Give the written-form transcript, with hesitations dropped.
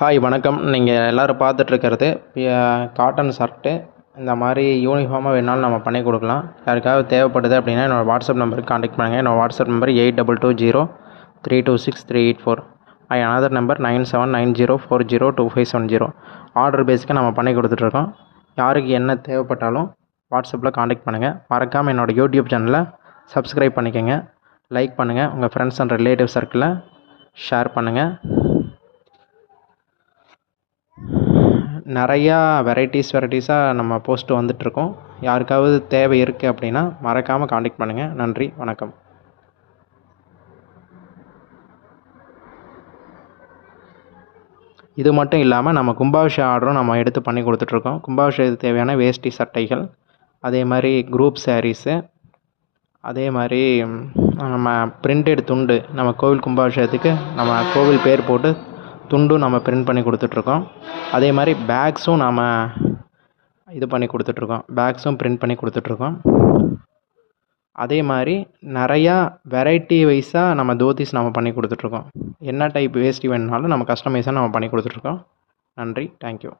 Hi வணக்கம். நீங்கள் எல்லோரும் பார்த்துட்ருக்கிறது காட்டன் ஷர்ட்டு. இந்த மாதிரி யூனிஃபார்மாக வேணாலும் நம்ம பண்ணி கொடுக்கலாம். யாருக்காவது தேவைப்படுது அப்படின்னா என்னோடய வாட்ஸ்அப் நம்பருக்கு காண்டாக்ட் பண்ணுங்கள். என்னோடய WhatsApp number 8220326384. Another number 9790402570. Order பேஸிக்காக நம்ம பண்ணி கொடுத்துட்ருக்கோம். யாருக்கு என்ன தேவைப்பட்டாலும் வாட்ஸ்அப்பில் காண்டாக்ட் பண்ணுங்கள். மறக்காமல் என்னோடய யூடியூப் சேனலை சப்ஸ்கிரைப் பண்ணிக்கோங்க. லைக் பண்ணுங்கள். உங்கள் ஃப்ரெண்ட்ஸ் அண்ட் ரிலேட்டிவ் சர்க்கிளில் ஷேர் பண்ணுங்கள். நிறையா வெரைட்டிஸாக நம்ம போஸ்ட் வந்துட்ருக்கோம். யாருக்காவது தேவை இருக்குது அப்படின்னா மறக்காமல் காண்டாக்ட் பண்ணுங்கள். நன்றி, வணக்கம். இது மட்டும் இல்லாமல் நம்ம கும்பாபிஷேக ஆர்டரும் நம்ம எடுத்து பண்ணி கொடுத்துட்ருக்கோம். கும்பாபிஷேகத்துக்கு தேவையான வேஷ்டி சட்டைகள், அதே மாதிரி குரூப் சாரீஸு, அதே மாதிரி நம்ம பிரிண்டட் துண்டு, நம்ம கோவில் கும்பாபிஷேகத்துக்கு நம்ம கோவில் பேர் போட்டு துண்டும் நம்ம பிரிண்ட் பண்ணி கொடுத்துட்ருக்கோம். அதே மாதிரி பேக்ஸும் நாம் இது பண்ணி கொடுத்துட்ருக்கோம். பேக்ஸும் பிரிண்ட் பண்ணி கொடுத்துட்ருக்கோம். அதே மாதிரி நிறையா வெரைட்டி வைஸாக நம்ம தோத்திஸ் நம்ம பண்ணி கொடுத்துட்ருக்கோம். என்ன டைப் வேஷ்டி வேணுனாலும் நம்ம கஸ்டமைஸாக நம்ம பண்ணி கொடுத்துட்ருக்கோம். நன்றி, தேங்க்யூ.